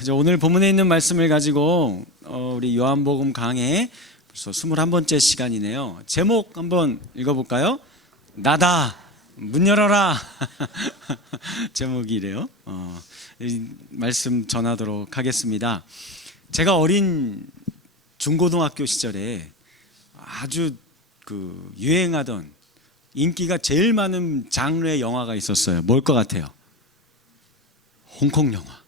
이제 오늘 본문에 있는 말씀을 가지고 우리 요한복음 강해 벌써 21번째 시간이네요. 제목 한번 읽어볼까요? 나다, 문 열어라. 제목이 이래요. 이 말씀 전하도록 하겠습니다. 제가 어린 중고등학교 시절에 아주 유행하던 인기가 제일 많은 장르의 영화가 있었어요. 뭘 것 같아요? 홍콩 영화.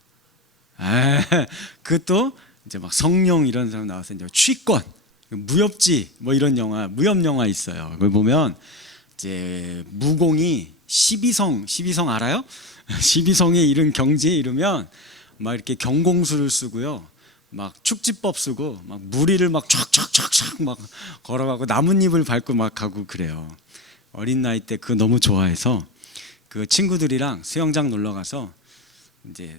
그것도 이제 막 성룡 이런 사람 나와서 이제 취권, 무협지 뭐 이런 영화, 무협 영화 있어요. 그걸 보면 이제 무공이 12성 알아요? 12성에 이른 경지에 이르면 막 이렇게 경공수를 쓰고요. 막 축지법 쓰고 막 무리를 막 촥촥촥촥 막 걸어가고 나뭇잎을 밟고 막 가고 그래요. 어린 나이 때 그거 너무 좋아해서 그 친구들이랑 수영장 놀러 가서 이제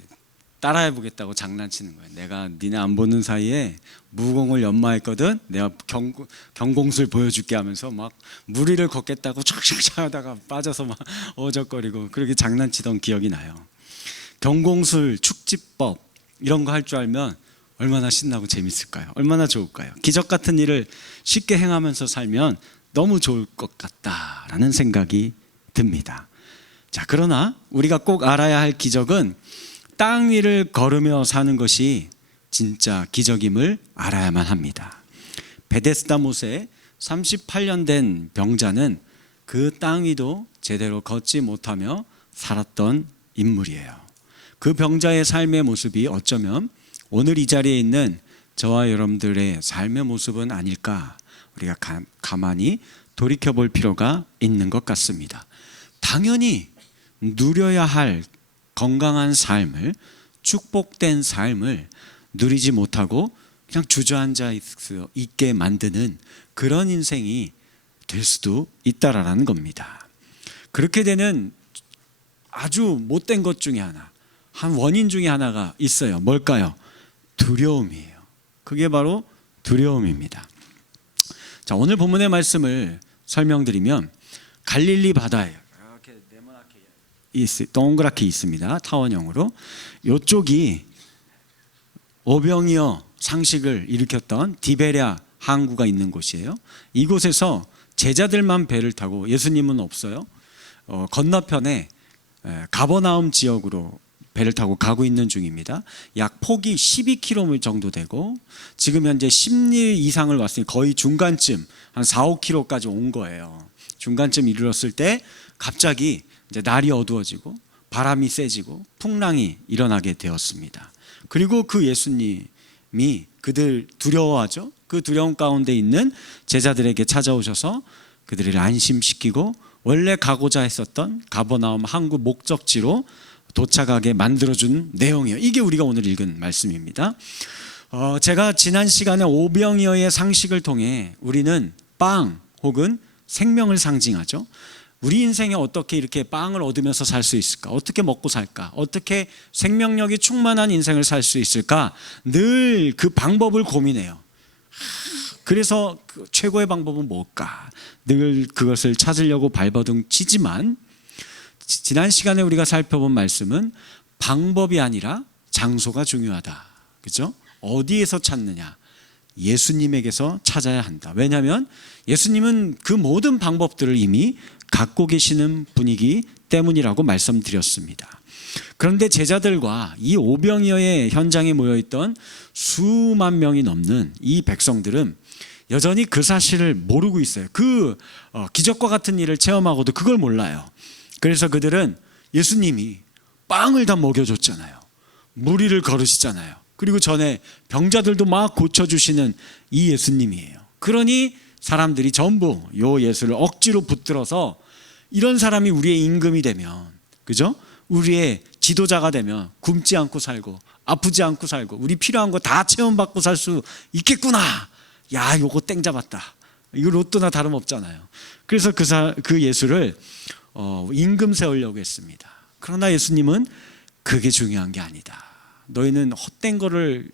따라해 보겠다고 장난치는 거예요. 내가 니네 안 보는 사이에 무공을 연마했거든. 내가 경공술 보여줄게 하면서 막 무리를 걷겠다고 촥촥촥 하다가 빠져서 막 어적거리고 그렇게 장난치던 기억이 나요. 경공술, 축지법 이런 거 할 줄 알면 얼마나 신나고 재밌을까요? 얼마나 좋을까요? 기적 같은 일을 쉽게 행하면서 살면 너무 좋을 것 같다라는 생각이 듭니다. 자, 그러나 우리가 꼭 알아야 할 기적은 땅 위를 걸으며 사는 것이 진짜 기적임을 알아야만 합니다. 베데스다 못에 38년 된 병자는 그 땅 위도 제대로 걷지 못하며 살았던 인물이에요. 그 병자의 삶의 모습이 어쩌면 오늘 이 자리에 있는 저와 여러분들의 삶의 모습은 아닐까, 우리가 가만히 돌이켜볼 필요가 있는 것 같습니다. 당연히 누려야 할 건강한 삶을, 축복된 삶을 누리지 못하고 그냥 주저앉아 있게 만드는 그런 인생이 될 수도 있다라는 겁니다. 그렇게 되는 아주 못된 것 중에 한 원인 중에 하나가 있어요. 뭘까요? 두려움이에요. 그게 바로 두려움입니다. 자, 오늘 본문의 말씀을 설명드리면 갈릴리 바다에 이렇게 네모나게 동그랗게 있습니다. 타원형으로. 이쪽이 오병이어 상식을 일으켰던 디베랴 항구가 있는 곳이에요. 이곳에서 제자들만 배를 타고, 예수님은 없어요. 건너편에 가버나움 지역으로 배를 타고 가고 있는 중입니다. 약 폭이 12km 정도 되고 지금 현재 10리 이상을 왔으니 거의 중간쯤 한 4, 5km까지 온 거예요. 중간쯤 이르렀을 때 갑자기 이제 날이 어두워지고 바람이 세지고 풍랑이 일어나게 되었습니다. 그리고 그 예수님이 그들 두려워하죠. 그 두려움 가운데 있는 제자들에게 찾아오셔서 그들을 안심시키고 원래 가고자 했었던 가버나움 항구 목적지로 도착하게 만들어준 내용이에요. 이게 우리가 오늘 읽은 말씀입니다. 제가 지난 시간에 오병이어의 상식을 통해 우리는 빵 혹은 생명을 상징하죠. 우리 인생에 어떻게 이렇게 빵을 얻으면서 살 수 있을까? 어떻게 먹고 살까? 어떻게 생명력이 충만한 인생을 살 수 있을까? 늘 그 방법을 고민해요. 그래서 최고의 방법은 뭘까? 늘 그것을 찾으려고 발버둥 치지만 지난 시간에 우리가 살펴본 말씀은 방법이 아니라 장소가 중요하다. 그죠? 어디에서 찾느냐? 예수님에게서 찾아야 한다. 왜냐하면 예수님은 그 모든 방법들을 이미 갖고 계시는 분이기 때문이라고 말씀드렸습니다. 그런데 제자들과 이 오병이어의 현장에 모여있던 수만 명이 넘는 이 백성들은 여전히 그 사실을 모르고 있어요. 그 기적과 같은 일을 체험하고도 그걸 몰라요. 그래서 그들은 예수님이 빵을 다 먹여줬잖아요. 무리를 걸으시잖아요. 그리고 전에 병자들도 막 고쳐주시는 이 예수님이에요. 그러니 사람들이 전부 요 예수를 억지로 붙들어서 이런 사람이 우리의 임금이 되면, 그죠? 우리의 지도자가 되면 굶지 않고 살고 아프지 않고 살고 우리 필요한 거 다 체험받고 살 수 있겠구나. 야, 요거 땡 잡았다. 이거 로또나 다름없잖아요. 그래서 그 예수를 임금 세우려고 했습니다. 그러나 예수님은 그게 중요한 게 아니다. 너희는 헛된 거를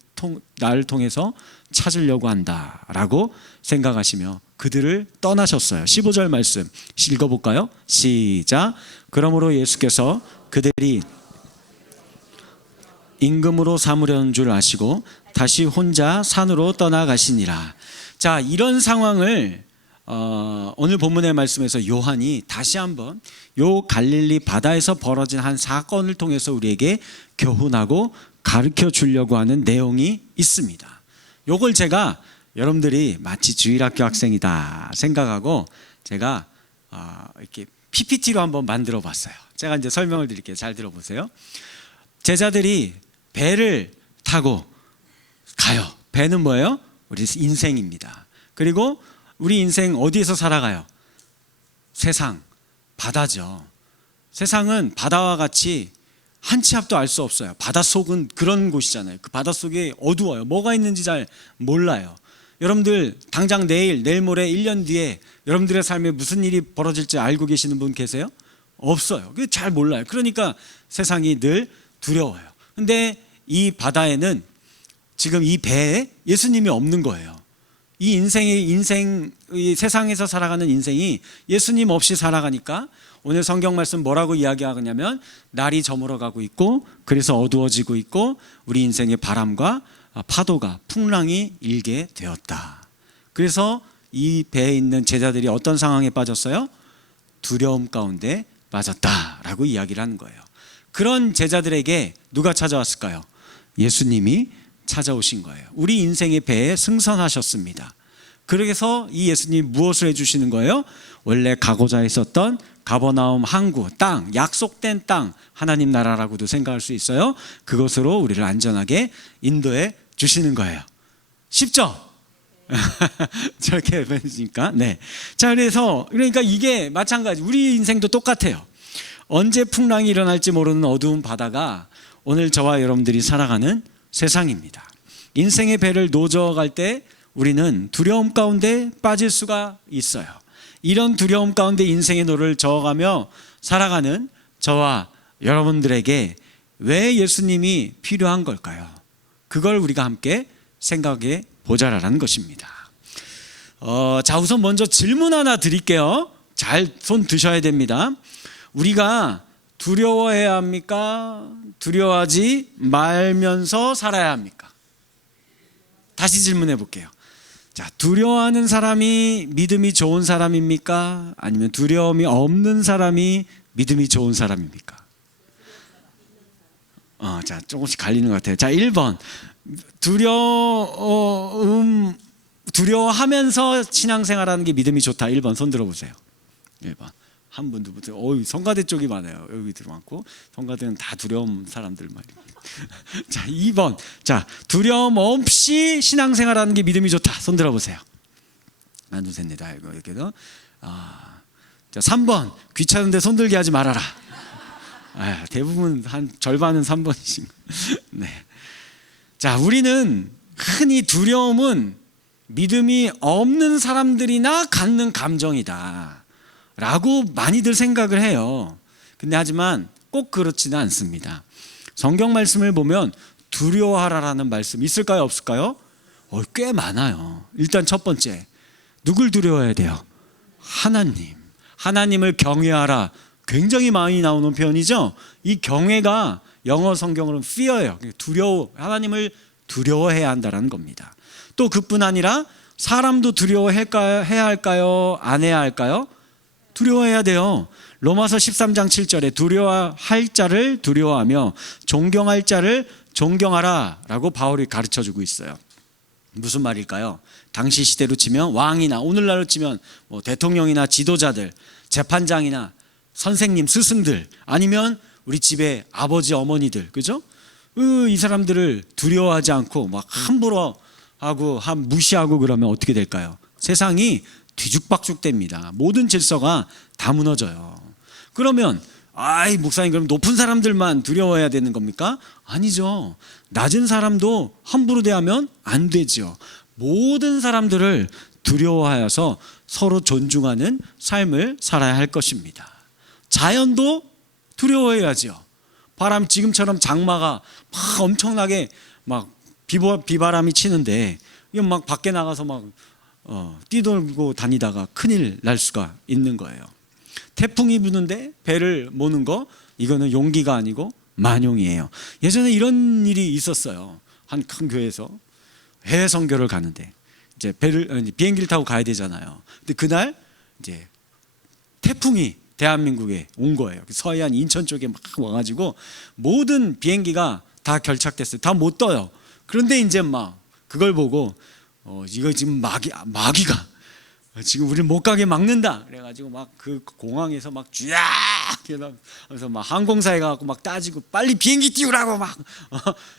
나를 통해서 찾으려고 한다라고 생각하시며 그들을 떠나셨어요. 15절 말씀 읽어볼까요? 시작. 그러므로 예수께서 그들이 임금으로 삼으려는 줄 아시고 다시 혼자 산으로 떠나가시니라. 자, 이런 상황을 오늘 본문의 말씀에서 요한이 다시 한번 요 갈릴리 바다에서 벌어진 한 사건을 통해서 우리에게 교훈하고 가르쳐 주려고 하는 내용이 있습니다. 요걸 제가 여러분들이 마치 주일학교 학생이다 생각하고 제가 이렇게 PPT로 한번 만들어 봤어요. 제가 이제 설명을 드릴게요. 잘 들어보세요. 제자들이 배를 타고 가요. 배는 뭐예요? 우리 인생입니다. 그리고 우리 인생 어디에서 살아가요? 세상, 바다죠. 세상은 바다와 같이 한 치 앞도 알 수 없어요. 바닷속은 그런 곳이잖아요. 그 바닷속에 어두워요. 뭐가 있는지 잘 몰라요. 여러분들 당장 내일 모레 1년 뒤에 여러분들의 삶에 무슨 일이 벌어질지 알고 계시는 분 계세요? 없어요. 잘 몰라요. 그러니까 세상이 늘 두려워요. 근데 이 바다에는 지금 이 배에 예수님이 없는 거예요. 이 이 세상에서 살아가는 인생이 예수님 없이 살아가니까 오늘 성경 말씀 뭐라고 이야기하냐면 날이 저물어가고 있고 그래서 어두워지고 있고 우리 인생의 바람과 파도가 풍랑이 일게 되었다. 그래서 이 배에 있는 제자들이 어떤 상황에 빠졌어요? 두려움 가운데 빠졌다라고 이야기를 하는 거예요. 그런 제자들에게 누가 찾아왔을까요? 예수님이 찾아오신 거예요. 우리 인생의 배에 승선하셨습니다. 그래서 이 예수님이 무엇을 해주시는 거예요? 원래 가고자 했었던 가버나움 항구, 땅, 약속된 땅, 하나님 나라라고도 생각할 수 있어요. 그것으로 우리를 안전하게 인도해 주시는 거예요. 쉽죠? 저렇게 보니까. 네. 자, 그러니까 이게 마찬가지. 우리 인생도 똑같아요. 언제 풍랑이 일어날지 모르는 어두운 바다가 오늘 저와 여러분들이 살아가는 세상입니다. 인생의 배를 노저어갈 때 우리는 두려움 가운데 빠질 수가 있어요. 이런 두려움 가운데 인생의 노를 저어가며 살아가는 저와 여러분들에게 왜 예수님이 필요한 걸까요? 그걸 우리가 함께 생각해 보자라는 것입니다. 자, 우선 먼저 질문 하나 드릴게요. 잘 손 드셔야 됩니다. 우리가 두려워해야 합니까? 두려워하지 말면서 살아야 합니까? 다시 질문해 볼게요. 자, 두려워하는 사람이 믿음이 좋은 사람입니까? 아니면 두려움이 없는 사람이 믿음이 좋은 사람입니까? 자, 조금씩 갈리는 것 같아요. 자, 1번. 두려워하면서 신앙생활하는 게 믿음이 좋다. 1번 손 들어보세요. 1번. 한 분, 두 분. 성가대 쪽이 많아요. 여기도 많고. 성가대는 다 두려움 사람들 말이에요. 자, 2번. 자, 두려움 없이 신앙생활하는 게 믿음이 좋다. 손 들어보세요. 하나, 둘, 셋, 넷, 이렇게도. 자, 3번. 귀찮은데 손 들게 하지 말아라. 대부분 한 절반은 3번이신 거. 네. 자, 우리는 흔히 두려움은 믿음이 없는 사람들이나 갖는 감정이다 라고 많이들 생각을 해요. 근데 하지만 꼭 그렇지는 않습니다. 성경 말씀을 보면 두려워하라라는 말씀 있을까요? 없을까요? 꽤 많아요. 일단 첫 번째, 누굴 두려워해야 돼요? 하나님. 하나님을 경외하라. 굉장히 많이 나오는 표현이죠. 이 경외가 영어 성경으로는 fear예요. 하나님을 두려워해야 한다는 겁니다. 또 그뿐 아니라 사람도 두려워해야 할까요? 안 해야 할까요? 두려워해야 돼요. 로마서 13장 7절에 두려워할 자를 두려워하며 존경할 자를 존경하라 라고 바울이 가르쳐주고 있어요. 무슨 말일까요? 당시 시대로 치면 왕이나 오늘날로 치면 대통령이나 지도자들, 재판장이나 선생님, 스승들, 아니면 우리 집에 아버지, 어머니들, 그죠? 이 사람들을 두려워하지 않고 막 함부로 하고 무시하고 그러면 어떻게 될까요? 세상이 뒤죽박죽됩니다. 모든 질서가 다 무너져요. 그러면 목사님 그럼 높은 사람들만 두려워해야 되는 겁니까? 아니죠. 낮은 사람도 함부로 대하면 안 되죠. 모든 사람들을 두려워하여서 서로 존중하는 삶을 살아야 할 것입니다. 자연도 두려워해야죠. 바람 지금처럼 장마가 막 엄청나게 막 비바람이 치는데 이건 막 밖에 나가서 막 뛰돌고 다니다가 큰일 날 수가 있는 거예요. 태풍이 부는데 배를 모는 거 이거는 용기가 아니고 만용이에요. 예전에 이런 일이 있었어요. 한 큰 교회에서 해외 선교를 가는데 이제 비행기를 타고 가야 되잖아요. 근데 그날 이제 태풍이 대한민국에 온 거예요. 서해안 인천 쪽에 막 와가지고 모든 비행기가 다 결착됐어요. 다 못 떠요. 그런데 이제 막 그걸 보고 이거 지금 마귀가 지금 우리를 못 가게 막는다. 그래가지고 막 그 공항에서 막 쥐약 그래서 막 항공사에 가고 막 따지고 빨리 비행기 띄우라고 막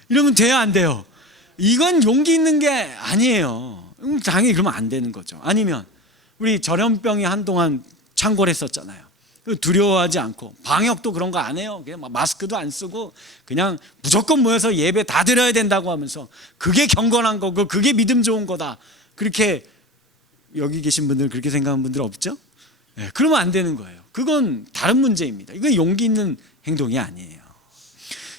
이러면 돼야 안 돼요. 이건 용기 있는 게 아니에요. 당연히 그러면 안 되는 거죠. 아니면 우리 전염병이 한동안 창궐했었잖아요. 두려워하지 않고 방역도 그런 거 안 해요. 그냥 마스크도 안 쓰고 그냥 무조건 모여서 예배 다 드려야 된다고 하면서 그게 경건한 거고 그게 믿음 좋은 거다. 그렇게 여기 계신 분들 그렇게 생각하는 분들 없죠? 네, 그러면 안 되는 거예요. 그건 다른 문제입니다. 이건 용기 있는 행동이 아니에요.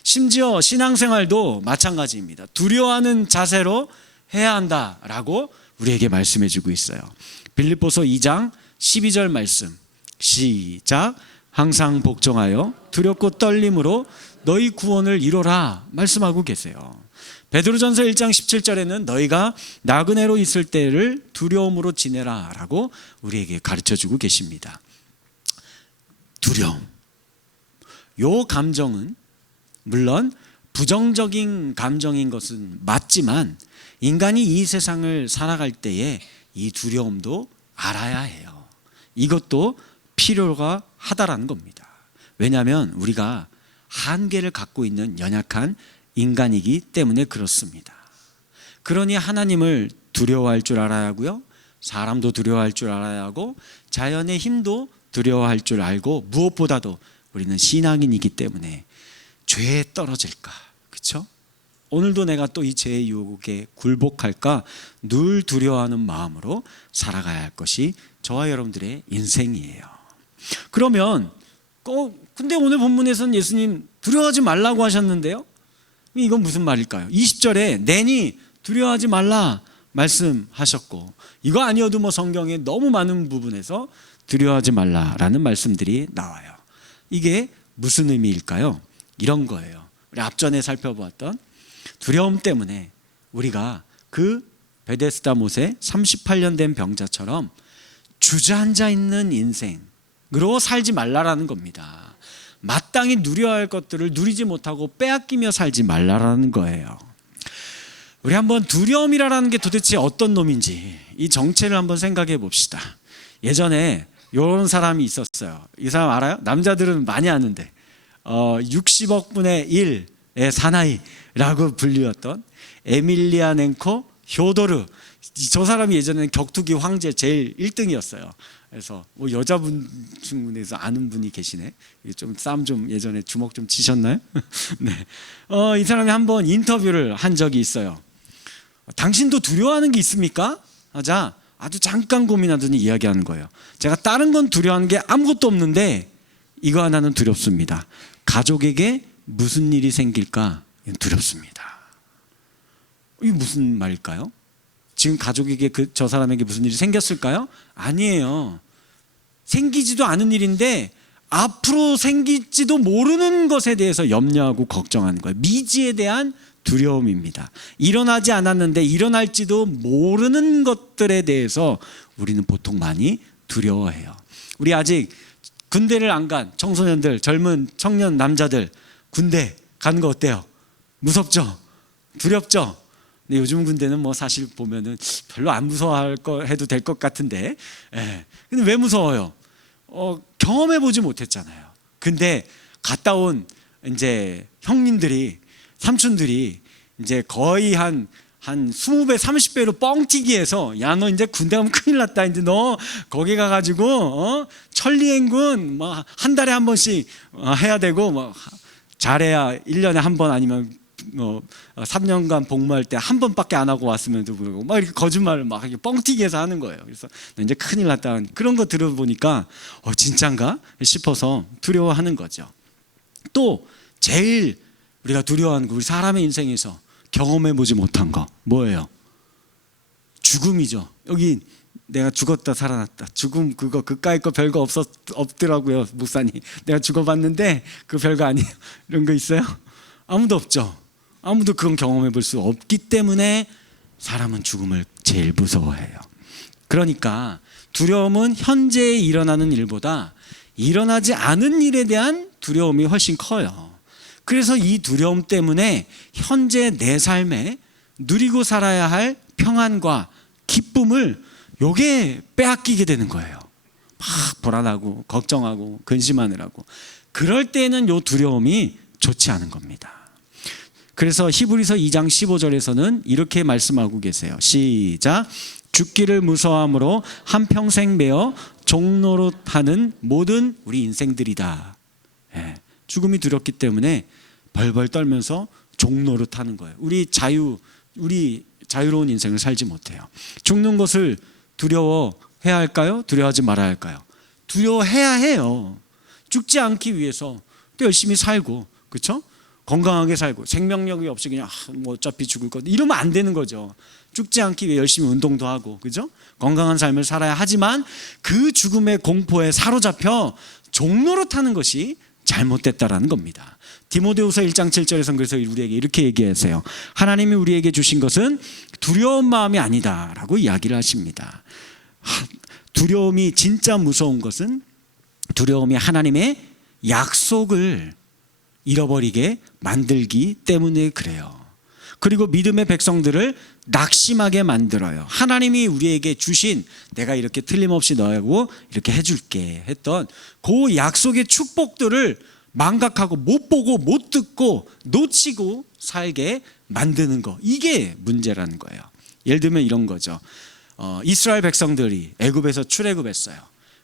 심지어 신앙생활도 마찬가지입니다. 두려워하는 자세로 해야 한다라고 우리에게 말씀해 주고 있어요. 빌립보서 2장 12절 말씀 시작. 항상 복종하여 두렵고 떨림으로 너희 구원을 이루라 말씀하고 계세요. 베드로전서 1장 17절에는 너희가 나그네로 있을 때를 두려움으로 지내라 라고 우리에게 가르쳐주고 계십니다. 두려움, 요 감정은 물론 부정적인 감정인 것은 맞지만 인간이 이 세상을 살아갈 때에 이 두려움도 알아야 해요. 이것도 필요가 하다라는 겁니다. 왜냐하면 우리가 한계를 갖고 있는 연약한 인간이기 때문에 그렇습니다. 그러니 하나님을 두려워할 줄 알아야 하고요, 사람도 두려워할 줄 알아야 하고 자연의 힘도 두려워할 줄 알고, 무엇보다도 우리는 신앙인이기 때문에 죄에 떨어질까, 그렇죠? 오늘도 내가 또 이 죄의 유혹에 굴복할까 늘 두려워하는 마음으로 살아가야 할 것이 저와 여러분들의 인생이에요. 그러면 근데 오늘 본문에서는 예수님 두려워하지 말라고 하셨는데요, 이건 무슨 말일까요? 20절에 내니 두려워하지 말라 말씀하셨고, 이거 아니어도 뭐 성경에 너무 많은 부분에서 두려워하지 말라라는 말씀들이 나와요. 이게 무슨 의미일까요? 이런 거예요. 우리 앞전에 살펴보았던 두려움 때문에 우리가 그 베데스다 못에 38년 된 병자처럼 주저앉아 있는 인생으로 살지 말라라는 겁니다. 마땅히 누려야 할 것들을 누리지 못하고 빼앗기며 살지 말라라는 거예요. 우리 한번 두려움이라는 게 도대체 어떤 놈인지 이 정체를 한번 생각해 봅시다. 예전에 이런 사람이 있었어요. 이 사람 알아요? 남자들은 많이 아는데 60억 분의 1의 사나이라고 불리웠던 에밀리아넨코 효도르. 저 사람이 예전에는 격투기 황제 제일 1등이었어요. 그래서 뭐 여자분 중에서 아는 분이 계시네. 좀 싸움 좀 예전에 주먹 좀 치셨나요? 네. 이 사람이 한번 인터뷰를 한 적이 있어요. 당신도 두려워하는 게 있습니까? 하자 아주 잠깐 고민하더니 이야기하는 거예요. 제가 다른 건 두려워하는 게 아무것도 없는데 이거 하나는 두렵습니다. 가족에게 무슨 일이 생길까 두렵습니다. 이게 무슨 말일까요? 지금 가족에게 저 사람에게 무슨 일이 생겼을까요? 아니에요. 생기지도 않은 일인데 앞으로 생길지도 모르는 것에 대해서 염려하고 걱정하는 거예요. 미지에 대한 두려움입니다. 일어나지 않았는데 일어날지도 모르는 것들에 대해서 우리는 보통 많이 두려워해요. 우리 아직 군대를 안 간 청소년들, 젊은 청년 남자들 군대 가는 거 어때요? 무섭죠? 두렵죠? 근데 요즘 군대는 뭐 사실 보면은 별로 안 무서워할 거 해도 될 것 같은데, 근데 왜 무서워요? 경험해 보지 못했잖아요. 근데 갔다 온 이제 형님들이, 삼촌들이 이제 거의 한 20배, 30배로 뻥튀기해서 야, 너 이제 군대 가면 큰일 났다. 이제 너 거기 가가지고 천리행군 뭐 한 달에 한 번씩 해야 되고 뭐 잘해야 1년에 한 번 아니면 3년간 복무할 때 한 번밖에 안 하고 왔음에도 불구하고 막 이렇게 거짓말을 막 이렇게 뻥튀기해서 하는 거예요. 그래서 이제 큰일 났다. 그런 거 들어보니까 진짠가 싶어서 두려워하는 거죠. 또 제일 우리가 두려워하는 거, 우리 사람의 인생에서 경험해 보지 못한 거 뭐예요? 죽음이죠. 여기 내가 죽었다 살아났다. 죽음 그거 그까이 거 별거 없더라고요, 목사님. 내가 죽어봤는데 그 별거 아니에요. 이런 거 있어요? 아무도 없죠. 아무도 그런 경험해 볼 수 없기 때문에 사람은 죽음을 제일 무서워해요. 그러니까 두려움은 현재에 일어나는 일보다 일어나지 않은 일에 대한 두려움이 훨씬 커요. 그래서 이 두려움 때문에 현재 내 삶에 누리고 살아야 할 평안과 기쁨을 요게 빼앗기게 되는 거예요. 막 불안하고 걱정하고 근심하느라고. 그럴 때는 요 두려움이 좋지 않은 겁니다. 그래서 히브리서 2장 15절에서는 이렇게 말씀하고 계세요. 시작. 죽기를 무서워함으로 한평생 매어 종노릇하는 모든 우리 인생들이다. 예, 죽음이 두렵기 때문에 벌벌 떨면서 종노릇하는 거예요. 우리 자유로운 인생을 살지 못해요. 죽는 것을 두려워해야 할까요? 두려워하지 말아야 할까요? 두려워해야 해요. 죽지 않기 위해서 또 열심히 살고, 그렇죠? 건강하게 살고, 생명력이 없이 그냥 뭐 어차피 죽을 것, 이러면 안 되는 거죠. 죽지 않기 위해 열심히 운동도 하고, 그죠? 건강한 삶을 살아야 하지만 그 죽음의 공포에 사로잡혀 종노릇하는 것이 잘못됐다라는 겁니다. 디모데후서 1장 7절에서는 그래서 우리에게 이렇게 얘기하세요. 하나님이 우리에게 주신 것은 두려운 마음이 아니다라고 이야기를 하십니다. 두려움이 진짜 무서운 것은 두려움이 하나님의 약속을 잃어버리게 만들기 때문에 그래요. 그리고 믿음의 백성들을 낙심하게 만들어요. 하나님이 우리에게 주신, 내가 이렇게 틀림없이 너하고 이렇게 해줄게 했던 그 약속의 축복들을 망각하고 못 보고 못 듣고 놓치고 살게 만드는 거, 이게 문제라는 거예요. 예를 들면 이런 거죠. 이스라엘 백성들이 애굽에서 출애굽했어요.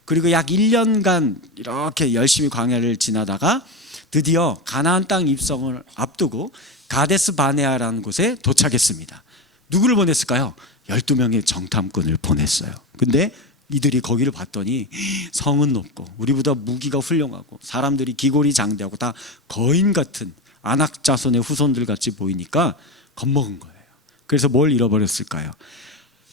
그리고 약 1년간 이렇게 열심히 광야를 지나다가 드디어 가나안 땅 입성을 앞두고 가데스 바네아라는 곳에 도착했습니다. 누구를 보냈을까요? 12명의 정탐꾼을 보냈어요. 근데 이들이 거기를 봤더니 성은 높고 우리보다 무기가 훌륭하고 사람들이 기골이 장대하고 다 거인 같은 아낙 자손의 후손들 같이 보이니까 겁먹은 거예요. 그래서 뭘 잃어버렸을까요?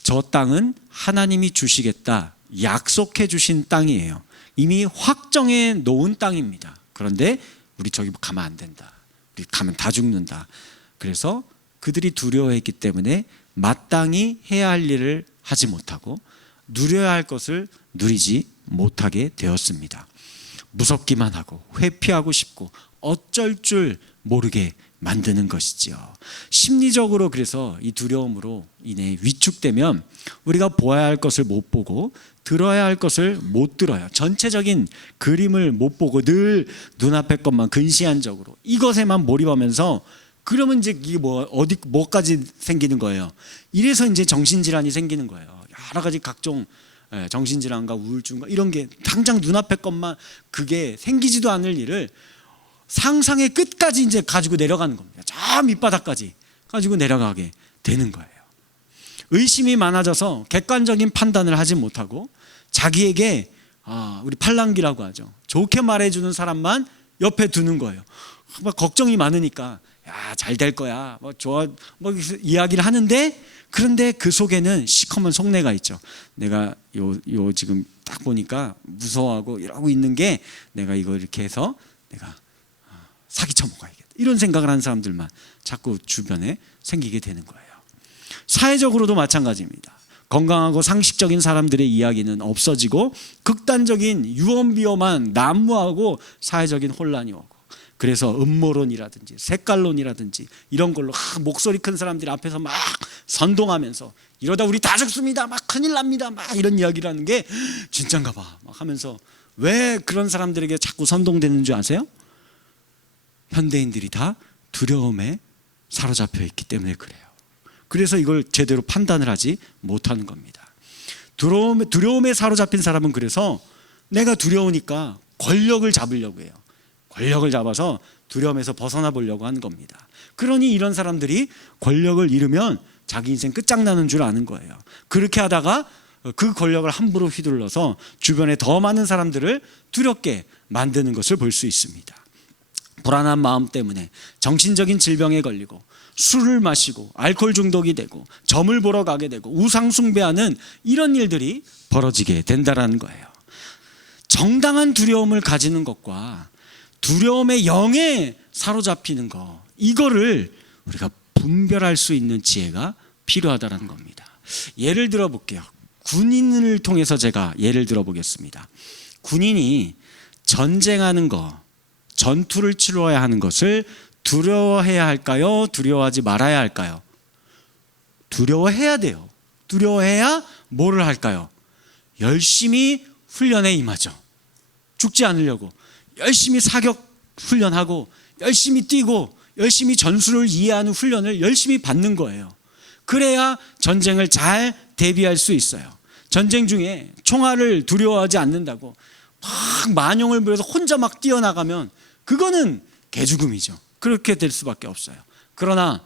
저 땅은 하나님이 주시겠다 약속해 주신 땅이에요. 이미 확정해 놓은 땅입니다. 그런데 우리 저기 가면 안 된다. 우리 가면 다 죽는다. 그래서 그들이 두려워했기 때문에 마땅히 해야 할 일을 하지 못하고 누려야 할 것을 누리지 못하게 되었습니다. 무섭기만 하고 회피하고 싶고 어쩔 줄 모르게 만드는 것이지요. 심리적으로 그래서 이 두려움으로 인해 위축되면 우리가 보아야 할 것을 못 보고 들어야 할 것을 못 들어요. 전체적인 그림을 못 보고 늘 눈앞의 것만 근시안적으로 이것에만 몰입하면서, 그러면 이제 이게 뭐까지 생기는 거예요. 이래서 이제 정신질환이 생기는 거예요. 여러 가지 각종 정신질환과 우울증과 이런 게 당장 눈앞의 것만, 그게 생기지도 않을 일을 상상의 끝까지 이제 가지고 내려가는 겁니다. 저 밑바닥까지 가지고 내려가게 되는 거예요. 의심이 많아져서 객관적인 판단을 하지 못하고 자기에게 우리 팔랑귀라고 하죠. 좋게 말해주는 사람만 옆에 두는 거예요. 막 걱정이 많으니까 야, 잘 될 거야. 뭐 좋아, 뭐 이야기를 하는데, 그런데 그 속에는 시커먼 속내가 있죠. 내가 요 지금 딱 보니까 무서워하고 이러고 있는 게 내가 이거 이렇게 해서 내가 사기 쳐먹어야겠다. 이런 생각을 하는 사람들만 자꾸 주변에 생기게 되는 거예요. 사회적으로도 마찬가지입니다. 건강하고 상식적인 사람들의 이야기는 없어지고 극단적인 유언비어만 난무하고 사회적인 혼란이 오고, 그래서 음모론이라든지 색깔론이라든지 이런 걸로 목소리 큰 사람들이 앞에서 막 선동하면서 이러다 우리 다 죽습니다, 막 큰일 납니다, 막 이런 이야기를 하는 게 진짠가 봐 막 하면서, 왜 그런 사람들에게 자꾸 선동되는 줄 아세요? 현대인들이 다 두려움에 사로잡혀 있기 때문에 그래요. 그래서 이걸 제대로 판단을 하지 못하는 겁니다. 두려움에 사로잡힌 사람은 그래서 내가 두려우니까 권력을 잡으려고 해요. 권력을 잡아서 두려움에서 벗어나 보려고 하는 겁니다. 그러니 이런 사람들이 권력을 잃으면 자기 인생 끝장나는 줄 아는 거예요. 그렇게 하다가 그 권력을 함부로 휘둘러서 주변에 더 많은 사람들을 두렵게 만드는 것을 볼 수 있습니다. 불안한 마음 때문에 정신적인 질병에 걸리고 술을 마시고 알코올 중독이 되고 점을 보러 가게 되고 우상 숭배하는 이런 일들이 벌어지게 된다라는 거예요. 정당한 두려움을 가지는 것과 두려움의 영에 사로잡히는 것, 이거를 우리가 분별할 수 있는 지혜가 필요하다는 겁니다. 예를 들어 볼게요. 군인을 통해서 제가 예를 들어 보겠습니다. 군인이 전쟁하는 거, 전투를 치러야 하는 것을 두려워해야 할까요? 두려워하지 말아야 할까요? 두려워해야 돼요. 두려워해야 뭐를 할까요? 열심히 훈련에 임하죠. 죽지 않으려고 열심히 사격 훈련하고 열심히 뛰고 열심히 전술을 이해하는 훈련을 열심히 받는 거예요. 그래야 전쟁을 잘 대비할 수 있어요. 전쟁 중에 총알을 두려워하지 않는다고 막 만용을 부려서 혼자 막 뛰어나가면 그거는 개죽음이죠. 그렇게 될 수밖에 없어요. 그러나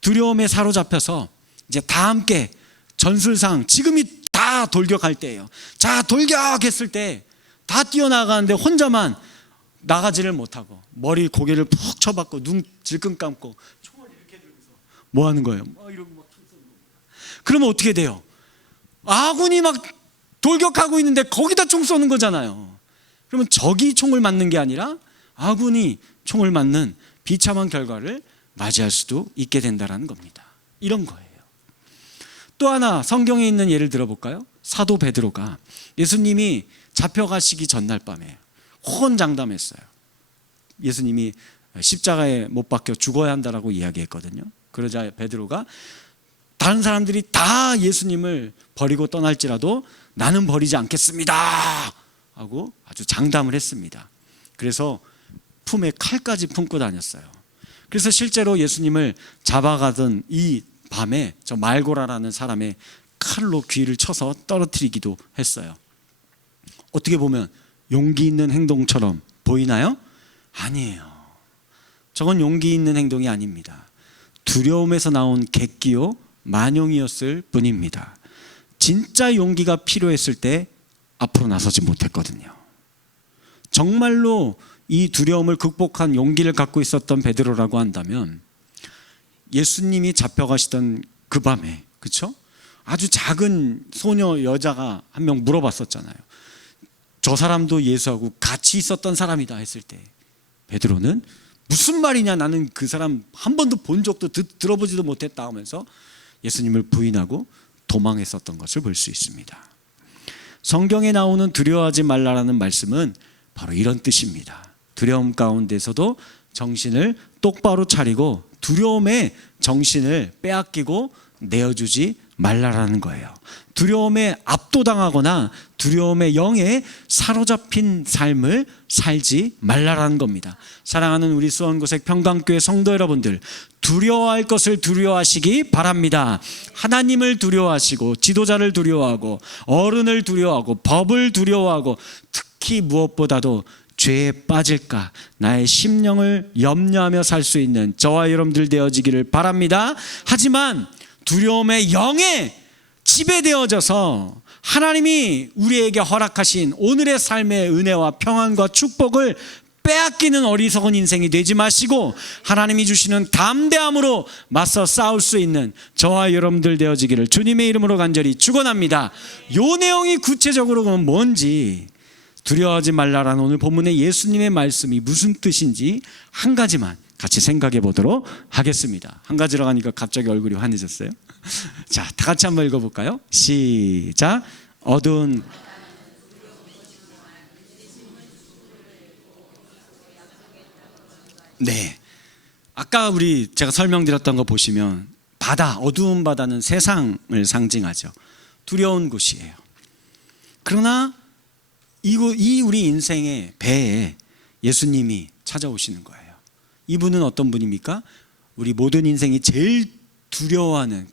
두려움에 사로잡혀서 이제 다 함께 전술상 지금이 다 돌격할 때예요. 자, 돌격했을 때 다 뛰어나가는데 혼자만 나가지를 못하고 머리 고개를 푹 쳐박고 눈 질끈 감고 총을 이렇게 들면서 뭐 하는 거예요? 이러고 막 총 쏘는 겁니다. 그러면 어떻게 돼요? 아군이 막 돌격하고 있는데 거기다 총 쏘는 거잖아요. 그러면 적이 총을 맞는 게 아니라 아군이 총을 맞는 비참한 결과를 맞이할 수도 있게 된다는 겁니다. 이런 거예요. 또 하나 성경에 있는 예를 들어볼까요? 사도 베드로가 예수님이 잡혀가시기 전날 밤에 호언장담했어요. 예수님이 십자가에 못 박혀 죽어야 한다라고 이야기했거든요. 그러자 베드로가 다른 사람들이 다 예수님을 버리고 떠날지라도 나는 버리지 않겠습니다 하고 아주 장담을 했습니다. 그래서 품에 칼까지 품고 다녔어요. 그래서 실제로 예수님을 잡아가던 이 밤에 저 말고라라는 사람의 칼로 귀를 쳐서 떨어뜨리기도 했어요. 어떻게 보면 용기 있는 행동처럼 보이나요? 아니에요. 저건 용기 있는 행동이 아닙니다. 두려움에서 나온 객기요 만용이었을 뿐입니다. 진짜 용기가 필요했을 때 앞으로 나서지 못했거든요. 정말로 이 두려움을 극복한 용기를 갖고 있었던 베드로라고 한다면 예수님이 잡혀가시던 그 밤에, 그렇죠? 아주 작은 소녀 여자가 한 명 물어봤었잖아요. 저 사람도 예수하고 같이 있었던 사람이다 했을 때 베드로는 무슨 말이냐, 나는 그 사람 한 번도 본 적도 들어보지도 못했다 하면서 예수님을 부인하고 도망했었던 것을 볼 수 있습니다. 성경에 나오는 두려워하지 말라라는 말씀은 바로 이런 뜻입니다. 두려움 가운데서도 정신을 똑바로 차리고 두려움에 정신을 빼앗기고 내어주지 말라라는 거예요. 두려움에 압도당하거나 두려움의 영에 사로잡힌 삶을 살지 말라라는 겁니다. 사랑하는 우리 수원고색 평강교회 성도 여러분들, 두려워할 것을 두려워하시기 바랍니다. 하나님을 두려워하시고 지도자를 두려워하고 어른을 두려워하고 법을 두려워하고 특히 무엇보다도 죄에 빠질까 나의 심령을 염려하며 살 수 있는 저와 여러분들 되어지기를 바랍니다. 하지만 두려움의 영에 지배되어져서 하나님이 우리에게 허락하신 오늘의 삶의 은혜와 평안과 축복을 빼앗기는 어리석은 인생이 되지 마시고 하나님이 주시는 담대함으로 맞서 싸울 수 있는 저와 여러분들 되어지기를 주님의 이름으로 간절히 축원합니다. 요 내용이 구체적으로 뭔지, 두려워하지 말라라는 오늘 본문의 예수님의 말씀이 무슨 뜻인지 한 가지만 같이 생각해 보도록 하겠습니다. 한 가지로 가니까 갑자기 얼굴이 환해졌어요. 자, 다 같이 한번 읽어볼까요? 시작. 어두운 네, 아까 제가 설명드렸던 거 보시면 바다, 어두운 바다는 세상을 상징하죠. 두려운 곳이에요. 그러나 이 우리 인생의 배에 예수님이 찾아오시는 거예요. 이분은 어떤 분입니까? 우리 모든 인생이 제일 두려워하는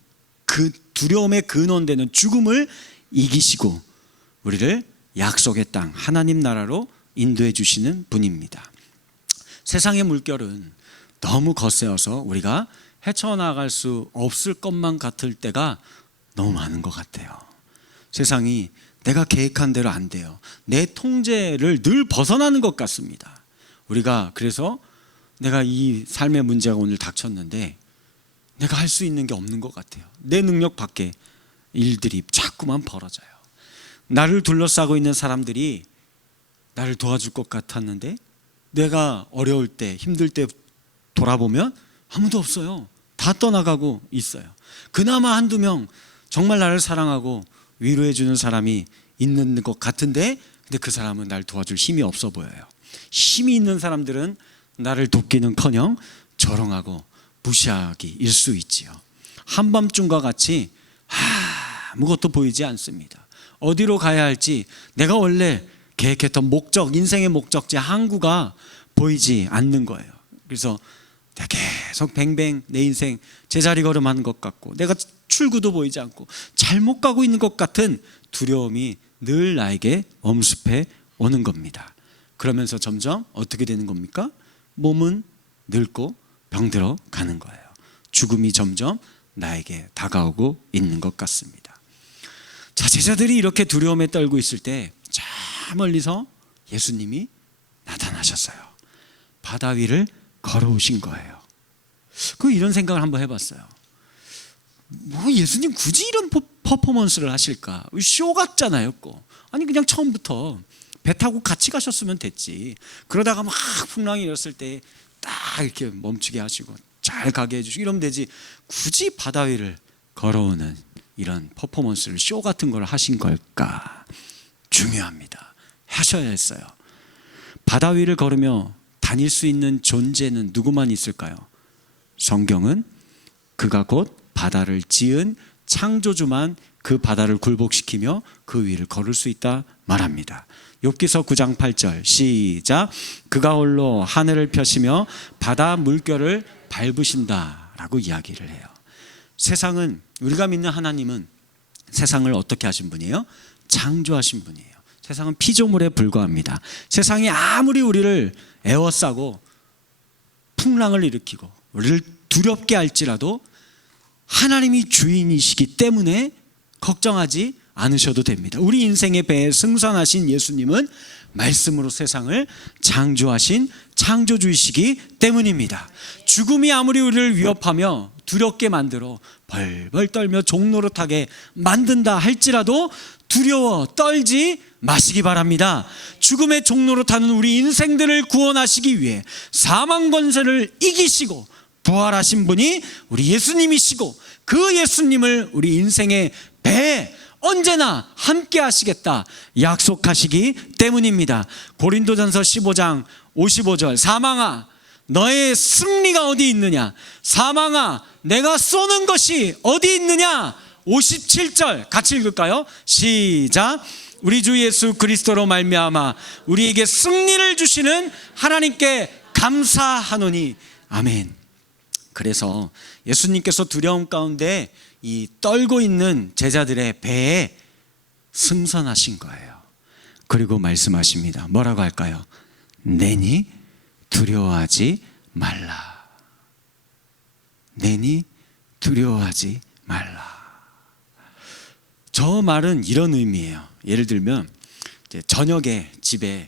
그 두려움의 근원되는 죽음을 이기시고 우리를 약속의 땅 하나님 나라로 인도해 주시는 분입니다. 세상의 물결은 너무 거세어서 우리가 헤쳐나갈 수 없을 것만 같을 때가 너무 많은 것 같아요. 세상이 내가 계획한 대로 안 돼요. 내 통제를 늘 벗어나는 것 같습니다. 우리가 그래서 내가 이 삶의 문제가 오늘 닥쳤는데 내가 할 수 있는 게 없는 것 같아요. 내 능력 밖에 일들이 자꾸만 벌어져요. 나를 둘러싸고 있는 사람들이 나를 도와줄 것 같았는데 내가 어려울 때, 힘들 때 돌아보면 아무도 없어요. 다 떠나가고 있어요. 그나마 한두 명 정말 나를 사랑하고 위로해 주는 사람이 있는 것 같은데, 근데 그 사람은 날 도와줄 힘이 없어 보여요. 힘이 있는 사람들은 나를 돕기는커녕 조롱하고 무시하기 일수 있지요. 한밤중과 같이 아무것도 보이지 않습니다. 어디로 가야 할지, 내가 원래 계획했던 목적, 인생의 목적지 항구가 보이지 않는 거예요. 그래서 내가 계속 뱅뱅 내 인생 제자리 걸음하는 것 같고, 내가 출구도 보이지 않고 잘못 가고 있는 것 같은 두려움이 늘 나에게 엄습해 오는 겁니다. 그러면서 점점 어떻게 되는 겁니까? 몸은 늙고 병들어 가는 거예요. 죽음이 점점 나에게 다가오고 있는 것 같습니다. 자, 제자들이 이렇게 두려움에 떨고 있을 때 저 멀리서 예수님이 나타나셨어요. 바다 위를 걸어오신 거예요. 이런 생각을 한번 해봤어요. 뭐 예수님 굳이 이런 퍼포먼스를 하실까? 쇼 같잖아요. 아니 그냥 처음부터 배 타고 같이 가셨으면 됐지. 그러다가 막 풍랑이 일었을 때 딱 이렇게 멈추게 하시고 잘 가게 해주시고 이러면 되지. 굳이 바다 위를 걸어오는 이런 퍼포먼스를, 쇼 같은 걸 하신 걸까? 중요합니다. 하셔야 했어요. 바다 위를 걸으며 다닐 수 있는 존재는 누구만 있을까요? 성경은 그가 곧 바다를 지은 창조주만 그 바다를 굴복시키며 그 위를 걸을 수 있다 말합니다. 욥기서 9장 8절 시작. 그가 홀로 하늘을 펴시며 바다 물결을 밟으신다라고 이야기를 해요. 세상은, 우리가 믿는 하나님은 세상을 어떻게 하신 분이에요? 창조하신 분이에요. 세상은 피조물에 불과합니다. 세상이 아무리 우리를 에워싸고 풍랑을 일으키고 우리를 두렵게 할지라도 하나님이 주인이시기 때문에 걱정하지 않으셔도 됩니다. 우리 인생의 배에 승선하신 예수님은 말씀으로 세상을 창조하신 창조주이시기 때문입니다. 죽음이 아무리 우리를 위협하며 두렵게 만들어 벌벌 떨며 종노릇하게 만든다 할지라도 두려워 떨지 마시기 바랍니다. 죽음의 종노릇하는 우리 인생들을 구원하시기 위해 사망 권세를 이기시고 부활하신 분이 우리 예수님이시고, 그 예수님을 우리 인생의 배에 언제나 함께 하시겠다 약속하시기 때문입니다. 고린도전서 15장 55절 사망아 너의 승리가 어디 있느냐, 사망아 내가 쏘는 것이 어디 있느냐. 57절 같이 읽을까요? 시작. 우리 주 예수 그리스도로 말미암아 우리에게 승리를 주시는 하나님께 감사하노니 아멘. 그래서 예수님께서 두려움 가운데 이 떨고 있는 제자들의 배에 승선하신 거예요. 그리고 말씀하십니다. 뭐라고 할까요? 내니 두려워하지 말라. 내니 두려워하지 말라. 저 말은 이런 의미예요. 예를 들면 이제 저녁에 집에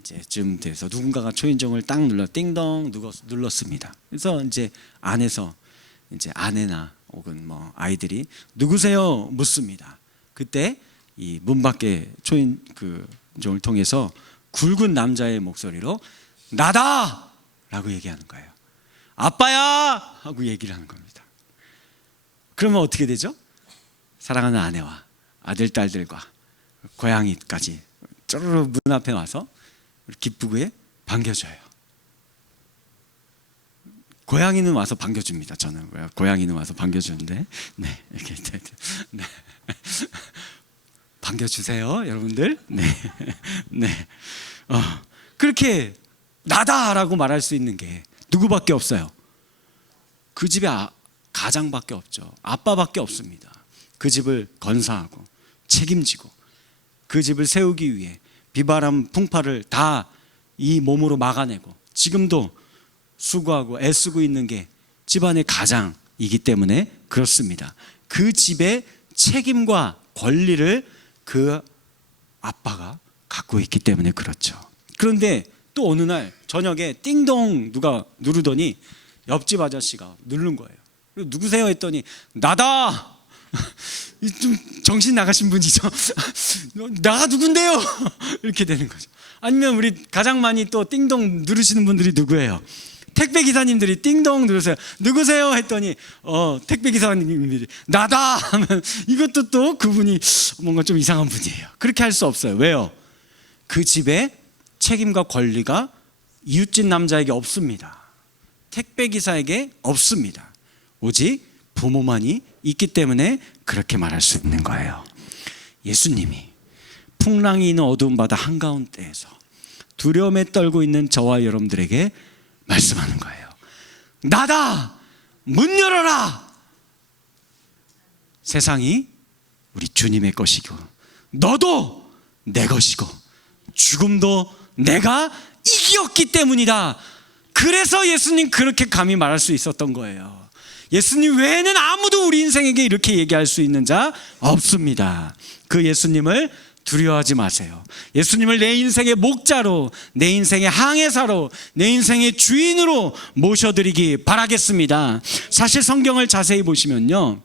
이제쯤 돼서 누군가가 초인종을 딱 띵동 눌렀습니다. 그래서 이제 안에서 이제 아내나 혹은 뭐 아이들이 누구세요 묻습니다. 그때 이 문 밖에 초인종을 통해서 굵은 남자의 목소리로 나다라고 얘기하는 거예요. 아빠야 하고 얘기를 하는 겁니다. 그러면 어떻게 되죠? 사랑하는 아내와 아들, 딸들과 고양이까지 쪼르르 문 앞에 와서 기쁘게 반겨줘요. 고양이는 와서 반겨줍니다. 저는 고양이는 와서 반겨주는데, 네 이렇게 네. 반겨주세요, 여러분들. 네, 네. 그렇게 나다라고 말할 수 있는 게 누구밖에 없어요? 그 집에 가장밖에 없죠. 아빠밖에 없습니다. 그 집을 건사하고 책임지고 그 집을 세우기 위해 비바람 풍파를 다 이 몸으로 막아내고 지금도 수고하고 애쓰고 있는 게 집안의 가장이기 때문에 그렇습니다. 그 집의 책임과 권리를 그 아빠가 갖고 있기 때문에 그렇죠. 그런데 또 어느 날 저녁에 띵동 누가 누르더니 옆집 아저씨가 누른 거예요. 그리고 누구세요 했더니 나다. 좀 정신 나가신 분이죠. 나가 누군데요? 이렇게 되는 거죠. 아니면 우리 가장 많이 또 띵동 누르시는 분들이 누구예요? 택배 기사님들이 띵동 누르세요. 누구세요? 했더니 택배 기사님들이 나다 하면 이것도 또 그분이 뭔가 좀 이상한 분이에요. 그렇게 할 수 없어요. 왜요? 그 집에 책임과 권리가 이웃집 남자에게 없습니다. 택배 기사에게 없습니다. 오직 부모만이 있기 때문에 그렇게 말할 수 있는 거예요. 예수님이 풍랑이 있는 어두운 바다 한가운데에서 두려움에 떨고 있는 저와 여러분들에게 말씀하는 거예요. 나다! 문 열어라! 세상이 우리 주님의 것이고 너도 내 것이고 죽음도 내가 이겼기 때문이다. 그래서 예수님 그렇게 감히 말할 수 있었던 거예요. 예수님 외에는 아무도 우리 인생에게 이렇게 얘기할 수 있는 자 없습니다. 그 예수님을 두려워하지 마세요. 예수님을 내 인생의 목자로, 내 인생의 항해사로, 내 인생의 주인으로 모셔드리기 바라겠습니다. 사실 성경을 자세히 보시면요,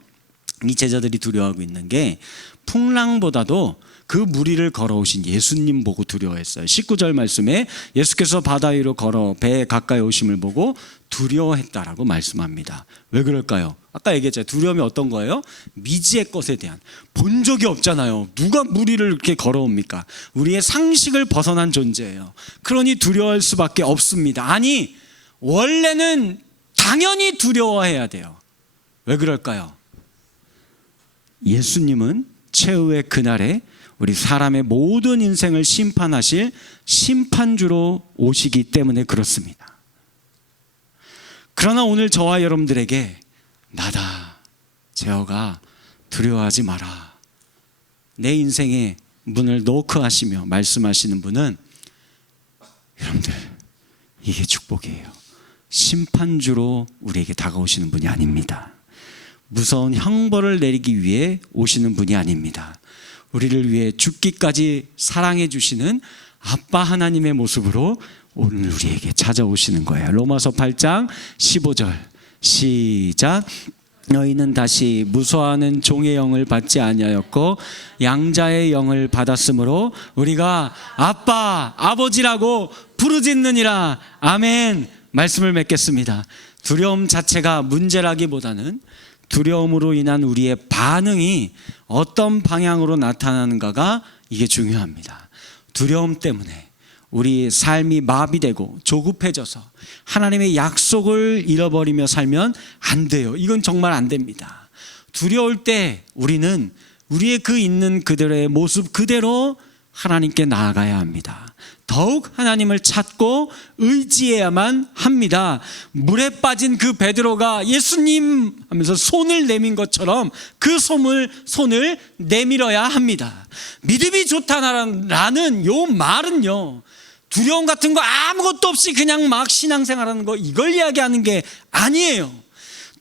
이 제자들이 두려워하고 있는 게 풍랑보다도 그 무리를 걸어오신 예수님 보고 두려워했어요. 19절 말씀에 예수께서 바다 위로 걸어 배에 가까이 오심을 보고 두려워했다라고 말씀합니다. 왜 그럴까요? 아까 얘기했잖아요. 두려움이 어떤 거예요? 미지의 것에 대한, 본 적이 없잖아요. 누가 무리를 이렇게 걸어옵니까? 우리의 상식을 벗어난 존재예요. 그러니 두려워할 수밖에 없습니다. 아니, 원래는 당연히 두려워해야 돼요. 왜 그럴까요? 예수님은 최후의 그날에 우리 사람의 모든 인생을 심판하실 심판주로 오시기 때문에 그렇습니다. 그러나 오늘 저와 여러분들에게 나다, 제어가 두려워하지 마라, 내 인생의 문을 노크하시며 말씀하시는 분은 여러분들, 이게 축복이에요. 심판주로 우리에게 다가오시는 분이 아닙니다. 무서운 형벌을 내리기 위해 오시는 분이 아닙니다. 우리를 위해 죽기까지 사랑해 주시는 아빠 하나님의 모습으로 오늘 우리에게 찾아오시는 거예요. 로마서 8장 15절 시작. 너희는 다시 무서워하는 종의 영을 받지 아니하였고 양자의 영을 받았으므로 우리가 아빠, 아버지라고 부르짖느니라. 아멘. 말씀을 맺겠습니다. 두려움 자체가 문제라기보다는 두려움으로 인한 우리의 반응이 어떤 방향으로 나타나는가가 이게 중요합니다. 두려움 때문에 우리 삶이 마비되고 조급해져서 하나님의 약속을 잃어버리며 살면 안 돼요. 이건 정말 안 됩니다. 두려울 때 우리는 우리의 그 있는 그대로의 모습 그대로 하나님께 나아가야 합니다. 더욱 하나님을 찾고 의지해야만 합니다. 물에 빠진 그 베드로가 예수님 하면서 손을 내민 것처럼 그 손을 내밀어야 합니다. 믿음이 좋다라는 요 말은요, 두려움 같은 거 아무것도 없이 그냥 막 신앙생활하는 거, 이걸 이야기하는 게 아니에요.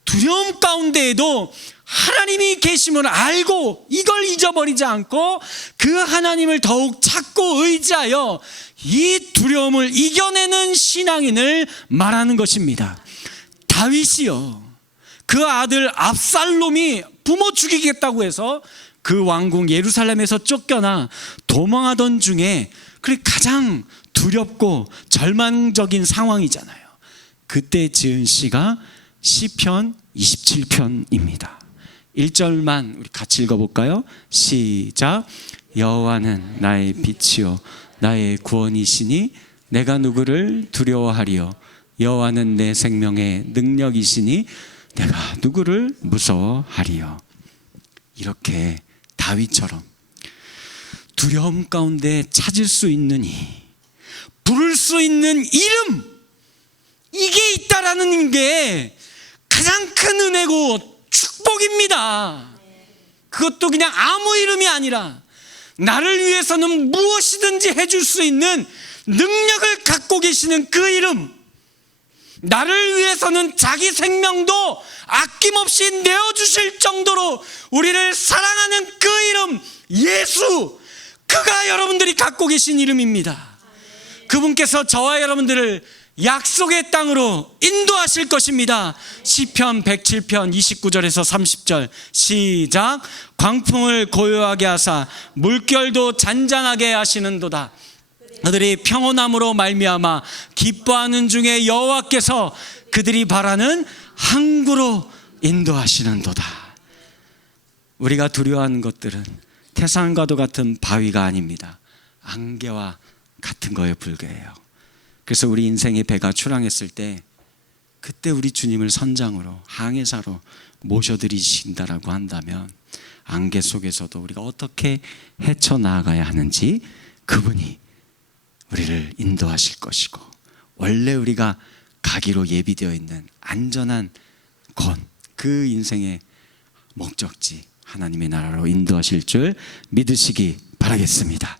두려움 가운데에도 하나님이 계심을 알고 이걸 잊어버리지 않고 그 하나님을 더욱 찾고 의지하여 이 두려움을 이겨내는 신앙인을 말하는 것입니다. 다윗이요, 그 아들 압살롬이 부모 죽이겠다고 해서 그 왕궁 예루살렘에서 쫓겨나 도망하던 중에 가장 두렵고 절망적인 상황이잖아요. 그때 지은 시가 시편 27편입니다. 1절만 우리 같이 읽어볼까요? 시작. 여호와는 나의 빛이요 나의 구원이시니 내가 누구를 두려워하리요. 여호와는 내 생명의 능력이시니 내가 누구를 무서워하리요. 이렇게 다윗처럼 두려움 가운데 찾을 수 있는 부를 수 있는 이름, 이게 있다라는 게 가장 큰 은혜고 축복입니다. 그것도 그냥 아무 이름이 아니라 나를 위해서는 무엇이든지 해줄 수 있는 능력을 갖고 계시는 그 이름, 나를 위해서는 자기 생명도 아낌없이 내어주실 정도로 우리를 사랑하는 그 이름, 예수, 그가 여러분들이 갖고 계신 이름입니다. 그분께서 저와 여러분들을 약속의 땅으로 인도하실 것입니다. 시편 107편 29절에서 30절 시작. 광풍을 고요하게 하사 물결도 잔잔하게 하시는도다. 그들이 평온함으로 말미암아 기뻐하는 중에 여호와께서 그들이 바라는 항구로 인도하시는도다. 우리가 두려워하는 것들은 태산과도 같은 바위가 아닙니다. 안개와 같은 거에 불과해요. 그래서 우리 인생의 배가 초랑했을 때 그때 우리 주님을 선장으로 항해사로 모셔드리신다라고 한다면 안개 속에서도 우리가 어떻게 헤쳐나가야 하는지 그분이 우리를 인도하실 것이고, 원래 우리가 가기로 예비되어 있는 안전한 곳, 그 인생의 목적지 하나님의 나라로 인도하실 줄 믿으시기 바라겠습니다.